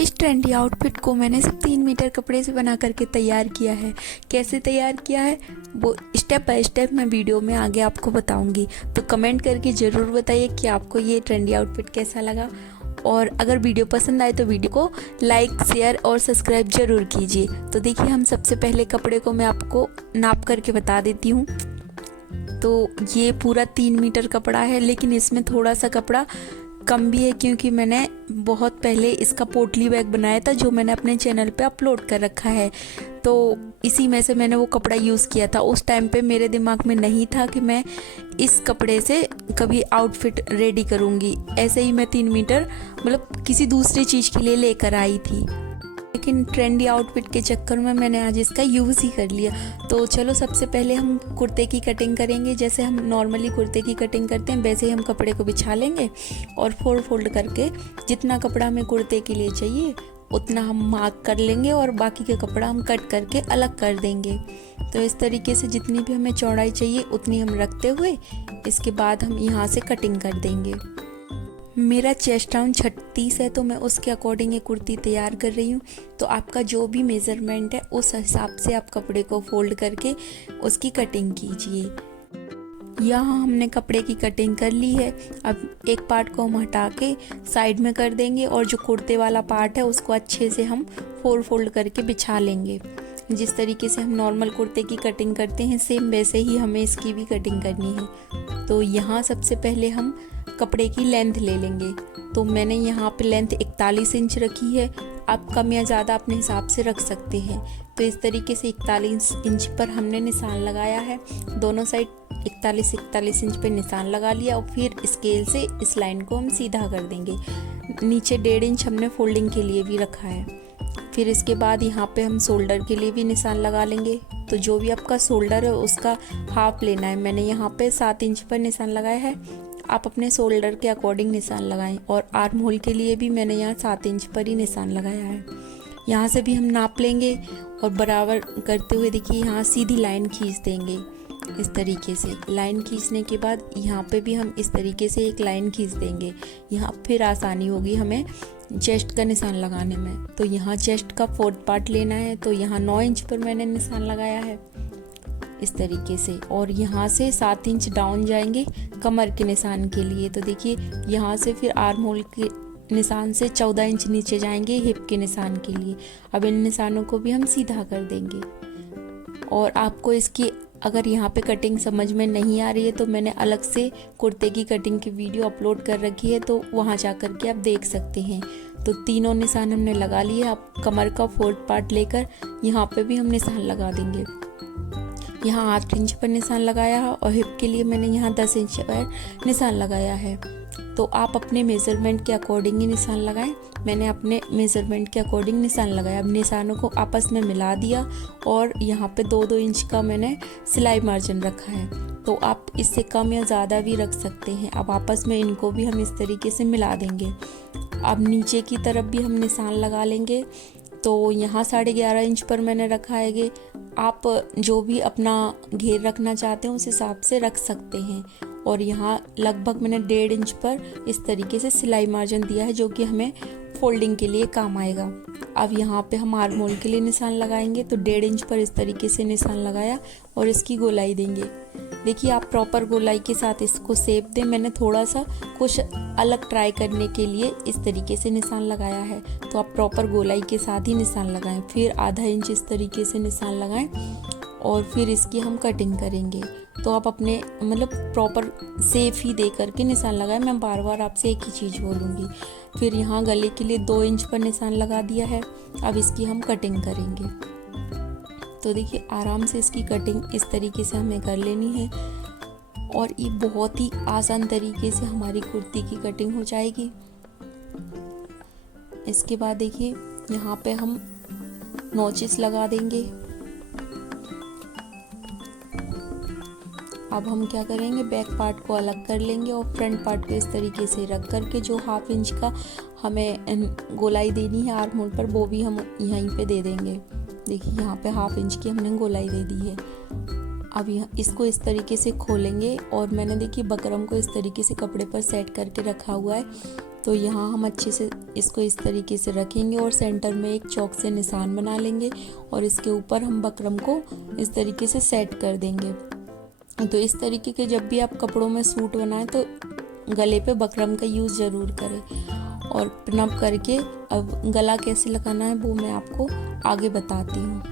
इस trendy outfit को मैंने सिर्फ 3 मीटर कपड़े से बना करके तैयार किया है। कैसे तैयार किया है वो स्टेप बाय स्टेप मैं वीडियो में आगे आपको बताऊंगी। तो कमेंट करके ज़रूर बताइए कि आपको ये ट्रेंडी आउटफिट कैसा लगा, और अगर वीडियो पसंद आए तो वीडियो को लाइक, शेयर और सब्सक्राइब ज़रूर कीजिए। तो देखिए, हम सबसे पहले कपड़े को मैं आपको नाप करके बता देती हूँ। तो ये पूरा 3 मीटर कपड़ा है, लेकिन इसमें थोड़ा सा कपड़ा कम भी है क्योंकि मैंने बहुत पहले इसका पोटली बैग बनाया था जो मैंने अपने चैनल पे अपलोड कर रखा है। तो इसी में से मैंने वो कपड़ा यूज़ किया था। उस टाइम पे मेरे दिमाग में नहीं था कि मैं इस कपड़े से कभी आउटफिट रेडी करूँगी। ऐसे ही मैं 3 मीटर मतलब किसी दूसरी चीज़ के लिए लेकर आई थी, लेकिन ट्रेंडी आउटफिट के चक्कर में मैंने आज इसका यूज़ ही कर लिया। तो चलो, सबसे पहले हम कुर्ते की कटिंग करेंगे। जैसे हम नॉर्मली कुर्ते की कटिंग करते हैं वैसे ही हम कपड़े को बिछा लेंगे और फोल्ड करके जितना कपड़ा हमें कुर्ते के लिए चाहिए उतना हम मार्क कर लेंगे और बाकी का कपड़ा हम कट करके अलग कर देंगे। तो इस तरीके से जितनी भी हमें चौड़ाई चाहिए उतनी हम रखते हुए इसके बाद हम यहाँ से कटिंग कर देंगे। मेरा चेस्ट राउंड 36 है, तो मैं उसके अकॉर्डिंग ये कुर्ती तैयार कर रही हूँ। तो आपका जो भी मेज़रमेंट है उस हिसाब से आप कपड़े को फोल्ड करके उसकी कटिंग कीजिए। यहाँ हमने कपड़े की कटिंग कर ली है। अब एक पार्ट को हम हटा के साइड में कर देंगे और जो कुर्ते वाला पार्ट है उसको अच्छे से हम फोल्ड करके बिछा लेंगे। जिस तरीके से हम नॉर्मल कुर्ते की कटिंग करते हैं सेम वैसे ही हमें इसकी भी कटिंग करनी है। तो यहाँ सबसे पहले हम कपड़े की लेंथ ले लेंगे। तो मैंने यहाँ पे लेंथ 41 इंच रखी है। आप कम या ज़्यादा अपने हिसाब से रख सकते हैं। तो इस तरीके से 41 इंच पर हमने निशान लगाया है। दोनों साइड 41 इंच पे निशान लगा लिया और फिर स्केल से इस लाइन को हम सीधा कर देंगे। नीचे 1.5 इंच हमने फोल्डिंग के लिए भी रखा है। फिर इसके बाद यहाँ पे हम शोल्डर के लिए भी निशान लगा लेंगे। तो जो भी आपका शोल्डर है उसका हाफ लेना है। मैंने यहाँ पे 7 इंच पर निशान लगाया है। आप अपने शोल्डर के अकॉर्डिंग निशान लगाएं। और आर्म होल के लिए भी मैंने यहाँ 7 इंच पर ही निशान लगाया है। यहाँ से भी हम नाप लेंगे और बराबर करते हुए देखिए यहाँ सीधी लाइन खींच देंगे। इस तरीके से लाइन खींचने के बाद यहाँ पे भी हम इस तरीके से एक लाइन खींच देंगे। यहाँ फिर आसानी होगी हमें चेस्ट का निशान लगाने में। तो यहाँ चेस्ट का 4th पार्ट लेना है। तो यहाँ 9 इंच पर मैंने निशान लगाया है इस तरीके से। और यहाँ से 7 इंच डाउन जाएंगे कमर के निशान के लिए। तो देखिए यहाँ से फिर आर्म होल के निशान से 14 इंच नीचे जाएंगे हिप के निशान के लिए। अब इन निशानों को भी हम सीधा कर देंगे। और आपको इसकी अगर यहाँ पे कटिंग समझ में नहीं आ रही है तो मैंने अलग से कुर्ते की कटिंग की वीडियो अपलोड कर रखी है, तो वहाँ जा कर के आप देख सकते हैं। तो तीनों निशान हमने लगा लिए। आप कमर का 4th पार्ट लेकर यहाँ पे भी हम निशान लगा देंगे। यहाँ 8 इंच पर निशान लगाया है और हिप के लिए मैंने यहाँ 10 इंच पर निशान लगाया है। तो आप अपने मेज़रमेंट के अकॉर्डिंग ही निशान लगाएं। मैंने अपने मेज़रमेंट के अकॉर्डिंग निशान लगाया। अब निशानों को आपस में मिला दिया और यहाँ पे 2-2 इंच का मैंने सिलाई मार्जिन रखा है। तो आप इससे कम या ज़्यादा भी रख सकते हैं। अब आपस में इनको भी हम इस तरीके से मिला देंगे। अब नीचे की तरफ भी हम निशान लगा लेंगे। तो यहाँ 11.5 इंच पर मैंने रखा है। आप जो भी अपना घेर रखना चाहते हैं उस हिसाब से रख सकते हैं। और यहाँ लगभग मैंने 1.5 इंच पर इस तरीके से सिलाई मार्जिन दिया है जो कि हमें फोल्डिंग के लिए काम आएगा। अब यहाँ पे हम आर्म होल के लिए निशान लगाएंगे। तो 1.5 इंच पर इस तरीके से निशान लगाया और इसकी गोलाई देंगे। देखिए, आप प्रॉपर गोलाई के साथ इसको शेप दें। मैंने थोड़ा सा कुछ अलग ट्राई करने के लिए इस तरीके से निशान लगाया है। तो आप प्रॉपर गोलाई के साथ ही निशान लगाएं। फिर ½ इंच इस तरीके से निशान लगाएं और फिर इसकी हम कटिंग करेंगे। तो आप अपने मतलब प्रॉपर शेप ही दे करके निशान लगाएं। मैं बार बार आपसे एक ही चीज़ बोलूँगी। फिर यहाँ गले के लिए 2 इंच पर निशान लगा दिया है। अब इसकी हम कटिंग करेंगे। तो देखिए, आराम से इसकी कटिंग इस तरीके से हमें कर लेनी है और ये बहुत ही आसान तरीके से हमारी कुर्ती की कटिंग हो जाएगी। इसके बाद देखिए यहाँ पे हम नॉचेस लगा देंगे। अब हम क्या करेंगे, बैक पार्ट को अलग कर लेंगे और फ्रंट पार्ट को इस तरीके से रख करके जो ½ इंच का हमें गोलाई देनी है आर्म होल पर वो भी हम यहीं पे दे देंगे। देखिए, यहाँ पे ½ इंच की हमने गोलाई दे दी है। अब यहाँ इसको इस तरीके से खोलेंगे और मैंने देखिए बकरम को इस तरीके से कपड़े पर सेट करके रखा हुआ है तो यहाँ हम अच्छे से इसको इस तरीके से रखेंगे और सेंटर में एक चौक से निशान बना लेंगे और इसके ऊपर हम बकरम को इस तरीके से सेट कर देंगे। तो इस तरीके के जब भी आप कपड़ों में सूट बनाएं तो गले पे बकरम का यूज़ ज़रूर करें। और पिनअप करके अब गला कैसे लगाना है वो मैं आपको आगे बताती हूँ।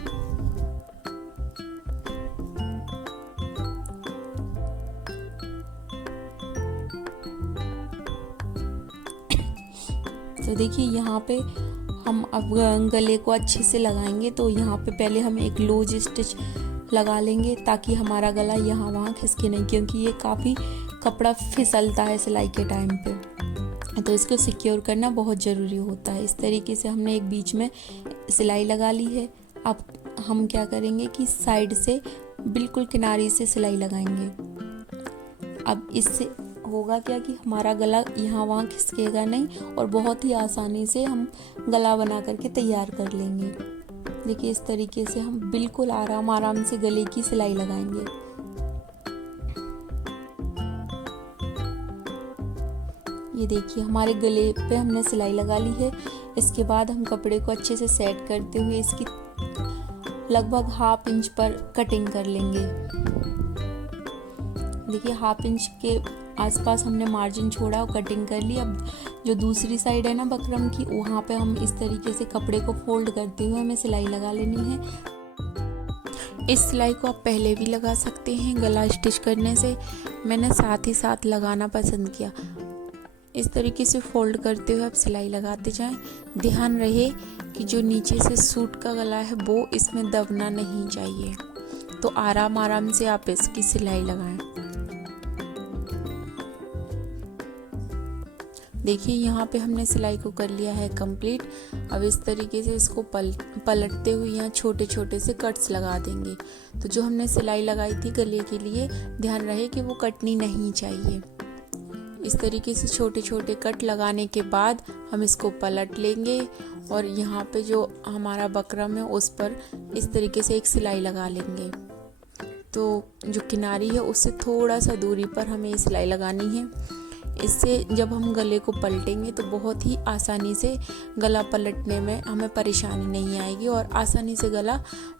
तो देखिए यहाँ पे हम अब गले को अच्छे से लगाएंगे। तो यहाँ पे पहले हम एक लूज स्टिच लगा लेंगे ताकि हमारा गला यहाँ वहाँ खिसके नहीं, क्योंकि ये काफ़ी कपड़ा फिसलता है सिलाई के टाइम पे, तो इसको सिक्योर करना बहुत ज़रूरी होता है। इस तरीके से हमने एक बीच में सिलाई लगा ली है। अब हम क्या करेंगे कि साइड से बिल्कुल किनारे से सिलाई लगाएंगे। अब इससे होगा क्या कि हमारा गला यहाँ वहाँ खिसकेगा नहीं और बहुत ही आसानी से हम गला बना करके तैयार कर लेंगे। देखिए इस तरीके से हम बिल्कुल आराम से गले की सिलाई लगाएंगे। ये देखिए हमारे गले पे हमने सिलाई लगा ली है। इसके बाद हम कपड़े को अच्छे से सेट करते हुए इसकी लगभग 1/2 इंच पर कटिंग कर लेंगे। देखिए 1/2 इंच के आसपास हमने मार्जिन छोड़ा और कटिंग कर ली। अब जो दूसरी साइड है ना बकरम की, वहाँ पे हम इस तरीके से कपड़े को फोल्ड करते हुए हमें सिलाई लगा लेनी है। इस सिलाई को आप पहले भी लगा सकते हैं गला स्टिच करने से, मैंने साथ ही साथ लगाना पसंद किया। इस तरीके से फोल्ड करते हुए आप सिलाई लगाते जाएं। ध्यान रहे कि जो नीचे से सूट का गला है वो इसमें दबना नहीं चाहिए, तो आराम से आप इसकी सिलाई लगाएं। देखिए यहाँ पे हमने सिलाई को कर लिया है कंप्लीट। अब इस तरीके से इसको पलटते हुए यहाँ छोटे छोटे से कट्स लगा देंगे। तो जो हमने सिलाई लगाई थी गले के लिए, ध्यान रहे कि वो कटनी नहीं चाहिए। इस तरीके से छोटे छोटे कट लगाने के बाद हम इसको पलट लेंगे और यहाँ पे जो हमारा बकरम है उस पर इस तरीके से एक सिलाई लगा लेंगे। तो जो किनारी है उससे थोड़ा सा दूरी पर हमें ये सिलाई लगानी है। इससे जब हम गले को पलटेंगे तो बहुत ही आसानी से गला पलटने में हमें परेशानी नहीं आएगी और आसानी से गला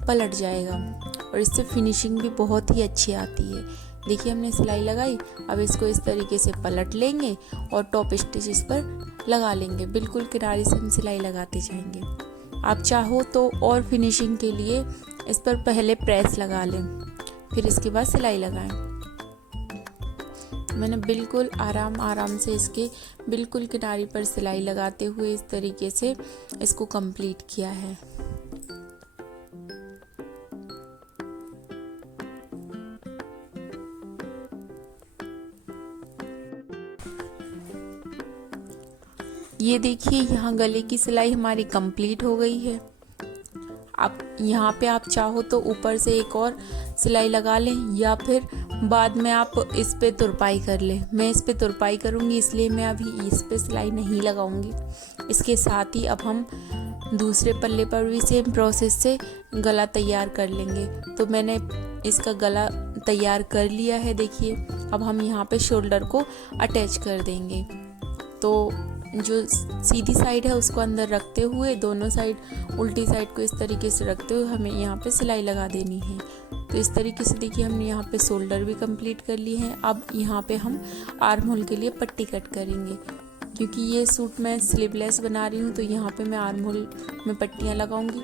पलट जाएगा और इससे फिनिशिंग भी बहुत ही अच्छी आती है। देखिए हमने सिलाई लगाई, अब इसको इस तरीके से पलट लेंगे और टॉप स्टिच इस पर लगा लेंगे। बिल्कुल किनारे से हम सिलाई लगाते जाएंगे। आप चाहो तो और फिनिशिंग के लिए इस पर पहले प्रेस लगा लें, फिर इसके बाद सिलाई लगाएं। मैंने बिल्कुल आराम से इसके बिल्कुल किनारे पर सिलाई लगाते हुए इस तरीके से इसको कंप्लीट किया है। ये देखिए यहाँ गले की सिलाई हमारी कंप्लीट हो गई है। आप यहाँ पे आप चाहो तो ऊपर से एक और सिलाई लगा लें या फिर बाद में आप इस पे तुरपाई कर लें। मैं इस पे तुरपाई करूँगी इसलिए मैं अभी इस पे सिलाई नहीं लगाऊंगी। इसके साथ ही अब हम दूसरे पल्ले पर भी सेम प्रोसेस से गला तैयार कर लेंगे। तो मैंने इसका गला तैयार कर लिया है। देखिए अब हम यहाँ पे शोल्डर को अटैच कर देंगे। तो जो सीधी साइड है उसको अंदर रखते हुए दोनों साइड उल्टी साइड को इस तरीके से रखते हुए हमें यहाँ पे सिलाई लगा देनी है। तो इस तरीके से देखिए हमने यहाँ पे शोल्डर भी कंप्लीट कर लिए हैं। अब यहाँ पे हम आर्म होल के लिए पट्टी कट करेंगे। क्योंकि ये सूट मैं स्लीवलेस बना रही हूँ तो यहाँ पे मैं आर्म होल में पट्टियाँ लगाऊंगी।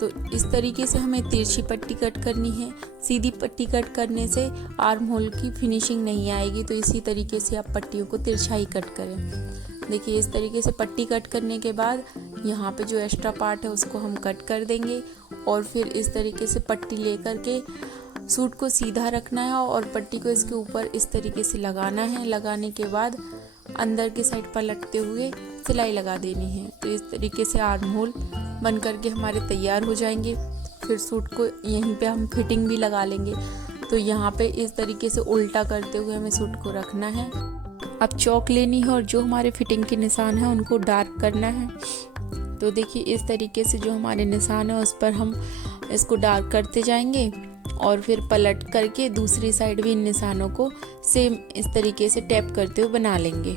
तो इस तरीके से हमें तिरछी पट्टी कट करनी है। सीधी पट्टी कट करने से आर्म होल की फिनिशिंग नहीं आएगी, तो इसी तरीके से आप पट्टियों को तिरछाई कट करें। देखिए इस तरीके से पट्टी कट करने के बाद यहाँ पे जो एक्स्ट्रा पार्ट है उसको हम कट कर देंगे और फिर इस तरीके से पट्टी लेकर के सूट को सीधा रखना है और पट्टी को इसके ऊपर इस तरीके से लगाना है। लगाने के बाद अंदर की साइड पलटते हुए सिलाई लगा देनी है। तो इस तरीके से आर्म होल बन करके हमारे तैयार हो जाएंगे। फिर सूट को यहीं पे हम फिटिंग भी लगा लेंगे। तो यहाँ पे इस तरीके से उल्टा करते हुए हमें सूट को रखना है। अब चौक लेनी है और जो हमारे फिटिंग के निशान हैं उनको डार्क करना है। तो देखिए इस तरीके से जो हमारे निशान है उस पर हम इसको डार्क करते जाएंगे और फिर पलट करके दूसरी साइड भी इन निशानों को सेम इस तरीके से टैप करते हुए बना लेंगे।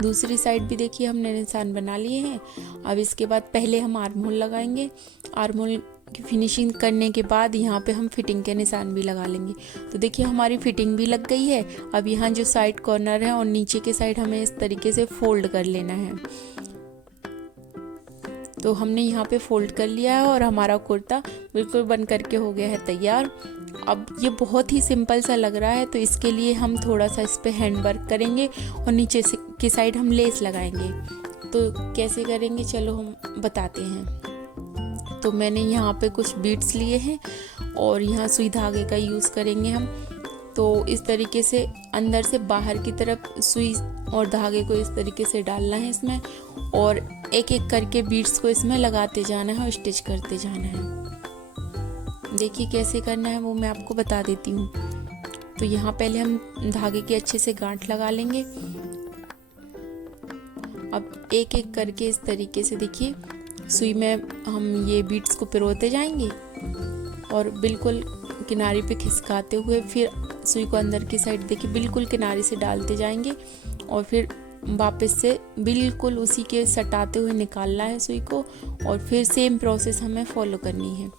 दूसरी साइड भी देखिए हमने निशान बना लिए हैं। अब इसके बाद पहले हम आर्म होल लगाएंगे। आर्म होल की फिनिशिंग करने के बाद यहाँ पे हम फिटिंग के निशान भी लगा लेंगे। तो देखिए हमारी फिटिंग भी लग गई है। अब यहाँ जो साइड कॉर्नर है और नीचे के साइड हमें इस तरीके से फोल्ड कर लेना है। तो हमने यहाँ पे फोल्ड कर लिया है और हमारा कुर्ता बिल्कुल बन करके हो गया है तैयार। अब ये बहुत ही सिंपल सा लग रहा है, तो इसके लिए हम थोड़ा सा इस पे हैंड वर्क करेंगे और नीचे से की साइड हम लेस लगाएंगे। तो कैसे करेंगे चलो हम बताते हैं। तो मैंने यहाँ पे कुछ बीड्स लिए हैं और यहाँ सुई धागे का यूज़ करेंगे हम। तो इस तरीके से अंदर से बाहर की तरफ सुई और धागे को इस तरीके से डालना है इसमें, और एक एक करके बीड्स को इसमें लगाते जाना है और स्टिच करते जाना है। देखिए कैसे करना है वो मैं आपको बता देती हूँ। तो यहाँ पहले हम धागे की अच्छे से गांठ लगा लेंगे। अब एक एक करके इस तरीके से देखिए सुई में हम ये बीड्स को पिरोते जाएंगे और बिल्कुल किनारे पे खिसकाते हुए फिर सुई को अंदर की साइड देखिए बिल्कुल किनारे से डालते जाएंगे और फिर वापस से बिल्कुल उसी के सटाते हुए निकालना है सुई को, और फिर सेम प्रोसेस हमें फॉलो करनी है।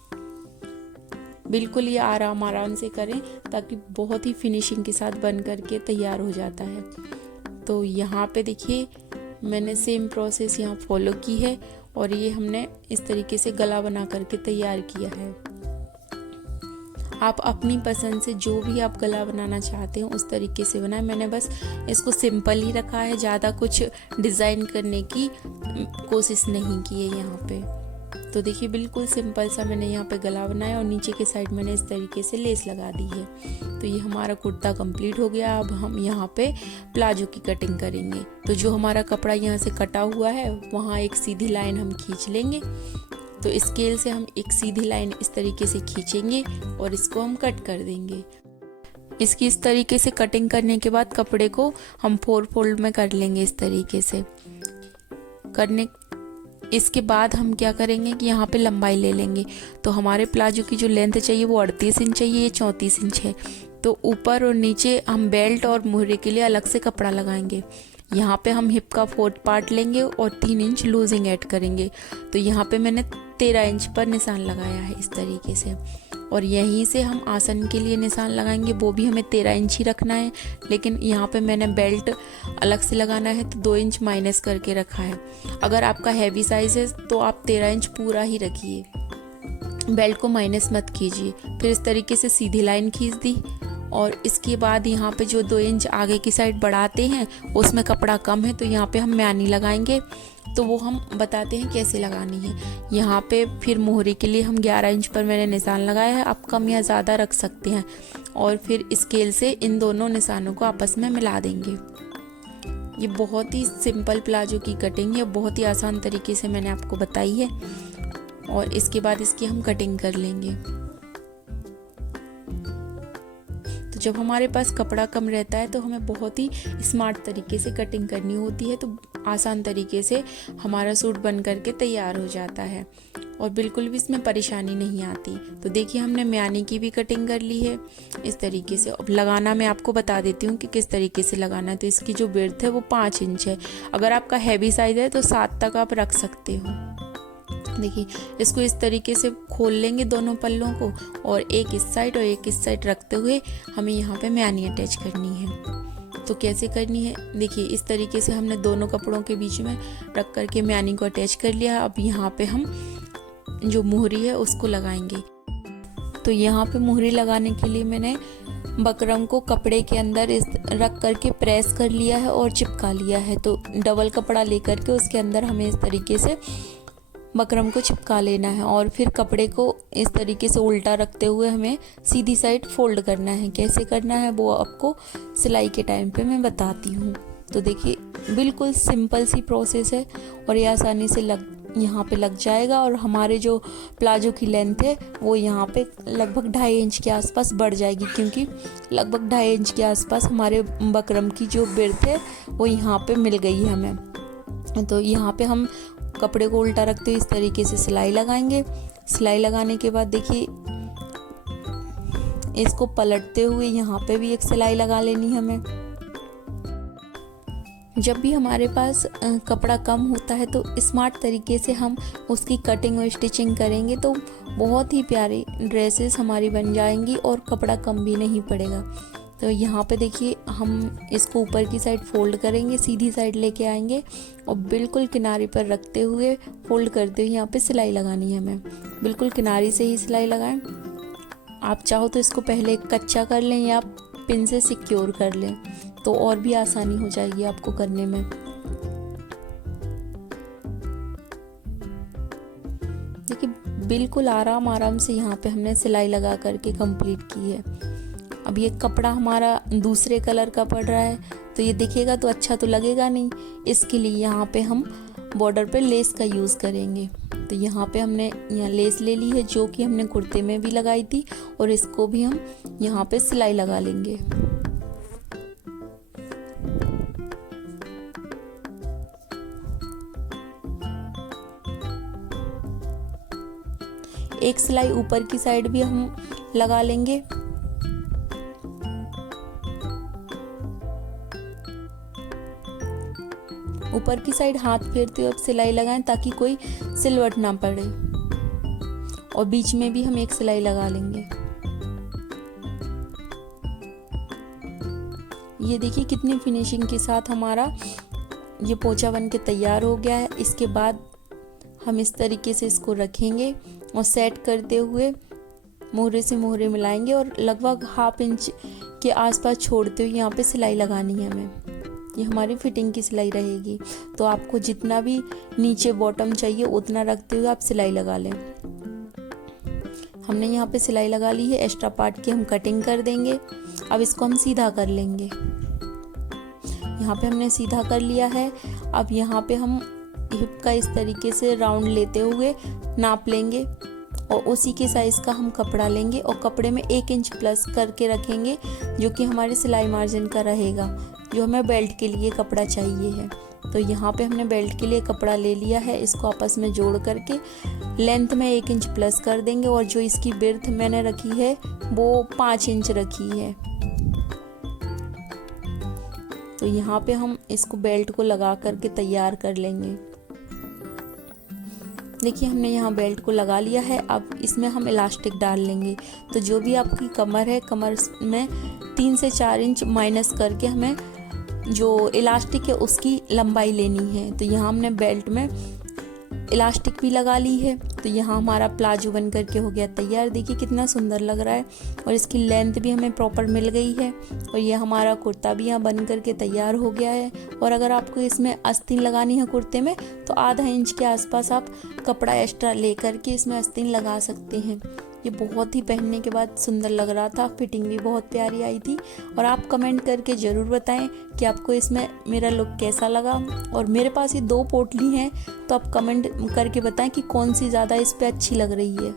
बिल्कुल ये आराम से करें ताकि बहुत ही फिनिशिंग के साथ बन करके तैयार हो जाता है। तो यहाँ पे देखिए मैंने सेम प्रोसेस यहाँ फॉलो की है और ये हमने इस तरीके से गला बना करके तैयार किया है। आप अपनी पसंद से जो भी आप गला बनाना चाहते हो उस तरीके से बनाएं। मैंने बस इसको सिंपल ही रखा है, ज़्यादा कुछ डिज़ाइन करने की कोशिश नहीं की है यहाँ पे। तो देखिए बिल्कुल सिंपल सा मैंने यहाँ पे गला बनाया और नीचे के साइड मैंने इस तरीके से लेस लगा दी है। तो ये हमारा कुर्ता कंप्लीट हो गया। अब हम यहाँ पे प्लाजो की कटिंग करेंगे। तो जो हमारा कपड़ा यहाँ से कटा हुआ है वहाँ एक सीधी लाइन हम खींच लेंगे। तो स्केल से हम एक सीधी लाइन इस तरीके से खींचेंगे और इसको हम कट कर देंगे। इसकी इस तरीके से कटिंग करने के बाद कपड़े को हम 4 फोल्ड में कर लेंगे इस तरीके से करने। इसके बाद हम क्या करेंगे कि यहाँ पे लंबाई ले लेंगे। तो हमारे प्लाजो की जो लेंथ चाहिए वो 38 इंच चाहिए, ये 34 इंच है। तो ऊपर और नीचे हम बेल्ट और मुहरे के लिए अलग से कपड़ा लगाएंगे। यहाँ पे हम हिप का 4th पार्ट लेंगे और 3 इंच लूजिंग ऐड करेंगे। तो यहाँ पे मैंने 13 इंच पर निशान लगाया है इस तरीके से, और यहीं से हम आसन के लिए निशान लगाएंगे। वो भी हमें 13 इंच ही रखना है, लेकिन यहाँ पे मैंने बेल्ट अलग से लगाना है तो 2 इंच माइनस करके रखा है। अगर आपका हैवी साइज है तो आप 13 इंच पूरा ही रखिए, बेल्ट को माइनस मत कीजिए। फिर इस तरीके से सीधी लाइन खींच दी और इसके बाद यहाँ पे जो 2 इंच आगे की साइड बढ़ाते हैं उसमें कपड़ा कम है तो यहाँ पे हम म्यानी लगाएंगे। तो वो हम बताते हैं कैसे लगानी है। यहाँ पे फिर मोहरे के लिए हम 11 इंच पर मैंने निशान लगाया है। आप कम या ज़्यादा रख सकते हैं और फिर स्केल से इन दोनों निशानों को आपस में मिला देंगे। ये बहुत ही सिंपल प्लाजो की कटिंग है, बहुत ही आसान तरीके से मैंने आपको बताई है। और इसके बाद इसकी हम कटिंग कर लेंगे। तो जब हमारे पास कपड़ा कम रहता है तो हमें बहुत ही स्मार्ट तरीके से कटिंग करनी होती है, तो आसान तरीके से हमारा सूट बन करके तैयार हो जाता है और बिल्कुल भी इसमें परेशानी नहीं आती। तो देखिए हमने म्यानी की भी कटिंग कर ली है इस तरीके से। अब लगाना मैं आपको बता देती हूँ कि किस तरीके से लगाना है। तो इसकी जो विड्थ है वो 5 इंच है। अगर आपका हैवी साइज है तो 7 तक आप रख सकते हो। देखिए इसको इस तरीके से खोल लेंगे दोनों पल्लों को, और एक इस साइड और एक इस साइड रखते हुए हमें यहाँ पे म्यानी अटैच करनी है। तो कैसे करनी है देखिए, इस तरीके से हमने दोनों कपड़ों के बीच में रख करके म्यानी को अटैच कर लिया। अब यहाँ पे हम जो मुहरी है उसको लगाएंगे। तो यहाँ पे मुहरी लगाने के लिए मैंने बकरम को कपड़े के अंदर इस रख करके प्रेस कर लिया है और चिपका लिया है। तो डबल कपड़ा लेकर के उसके अंदर हमें इस तरीके से बकरम को चिपका लेना है और फिर कपड़े को इस तरीके से उल्टा रखते हुए हमें सीधी साइड फोल्ड करना है। कैसे करना है वो आपको सिलाई के टाइम पे मैं बताती हूँ। तो देखिए बिल्कुल सिंपल सी प्रोसेस है और ये आसानी से यहाँ पे लग जाएगा। और हमारे जो प्लाजो की लेंथ है वो यहाँ पे लगभग 2.5 इंच के आसपास बढ़ जाएगी, क्योंकि लगभग 2.5 इंच के आसपास हमारे बकरम की जो विड्थ है वो यहाँ पे मिल गई है हमें। तो यहाँ पे हम कपड़े को उल्टा रखते हुए इस तरीके से सिलाई लगाएंगे सिलाई लगाने के बाद देखिए इसको पलटते हुए यहाँ पे भी एक सिलाई लगा लेनी है हमें। जब भी हमारे पास कपड़ा कम होता है तो स्मार्ट तरीके से हम उसकी कटिंग और स्टिचिंग करेंगे तो बहुत ही प्यारी ड्रेसेस हमारी बन जाएंगी और कपड़ा कम भी नहीं पड़ेगा। तो यहाँ पे देखिए हम इसको ऊपर की साइड फोल्ड करेंगे, सीधी साइड लेके आएंगे और बिल्कुल किनारे पर रखते हुए फोल्ड करते हुए यहाँ पे सिलाई लगानी है हमें। बिल्कुल किनारे से ही सिलाई लगाएं। आप चाहो तो इसको पहले कच्चा कर लें या पिन से सिक्योर कर लें तो और भी आसानी हो जाएगी आपको करने में। देखिए बिल्कुल आराम से यहाँ पे हमने सिलाई लगा करके कंप्लीट की है। अब ये कपड़ा हमारा दूसरे कलर का पड़ रहा है तो ये दिखेगा तो अच्छा तो लगेगा नहीं, इसके लिए यहाँ पे हम बॉर्डर पे लेस का यूज़ करेंगे। तो यहाँ पे हमने यहाँ लेस ले ली है जो कि हमने कुर्ते में भी लगाई थी और इसको भी हम यहाँ पे सिलाई लगा लेंगे। एक सिलाई ऊपर की साइड भी हम लगा लेंगे। ऊपर की साइड हाथ फेरते हुए सिलाई लगाएं ताकि कोई सिलवट ना पड़े और बीच में भी हम एक सिलाई लगा लेंगे। ये देखिए कितनी फिनिशिंग के साथ हमारा ये पोंचा बन के तैयार हो गया है। इसके बाद हम इस तरीके से इसको रखेंगे और सेट करते हुए मोहरे से मोहरे मिलाएंगे और लगभग ½ इंच के आसपास छोड़ते हुए यहाँ पे सिलाई लगानी है हमें। ये हमारी फिटिंग की सिलाई रहेगी। तो आपको जितना भी नीचे बॉटम चाहिए उतना रखते हुए आप सिलाई लगा लें। हमने यहाँ पे सिलाई लगा ली है, एक्स्ट्रा पार्ट की हम कटिंग कर देंगे। अब इसको हम सीधा कर लेंगे। यहाँ पे हमने सीधा कर लिया है। अब यहाँ पे हम हिप का इस तरीके से राउंड लेते हुए नाप लेंगे और उसी के साइज का हम कपड़ा लेंगे और कपड़े में 1 इंच प्लस करके रखेंगे जो कि हमारे सिलाई मार्जिन का रहेगा, जो हमें बेल्ट के लिए कपड़ा चाहिए है। तो यहाँ पे हमने बेल्ट के लिए कपड़ा ले लिया है, इसको आपस में जोड़ करके लेंथ में 1 इंच प्लस कर देंगे और जो इसकी विड्थ मैंने रखी है वो 5 इंच रखी है। तो यहाँ पे हम इसको बेल्ट को लगा करके तैयार कर लेंगे। देखिए हमने यहाँ बेल्ट को लगा लिया है। अब इसमें हम इलास्टिक डाल लेंगे। तो जो भी आपकी कमर है, कमर में 3 से 4 इंच माइनस करके हमें जो इलास्टिक है उसकी लंबाई लेनी है। तो यहाँ हमने बेल्ट में इलास्टिक भी लगा ली है। तो यहाँ हमारा प्लाजो बन करके हो गया तैयार। देखिए कितना सुंदर लग रहा है और इसकी लेंथ भी हमें प्रॉपर मिल गई है और ये हमारा कुर्ता भी यहाँ बन करके तैयार हो गया है। और अगर आपको इसमें आस्तीन लगानी है कुर्ते में तो ½ इंच के आसपास आप कपड़ा एक्स्ट्रा ले करके इसमें आस्तीन लगा सकते हैं। ये बहुत ही पहनने के बाद सुंदर लग रहा था, फिटिंग भी बहुत प्यारी आई थी। और आप कमेंट करके ज़रूर बताएं कि आपको इसमें मेरा लुक कैसा लगा। और मेरे पास ये 2 पोटली हैं तो आप कमेंट करके बताएं कि कौन सी ज़्यादा इस पे अच्छी लग रही है।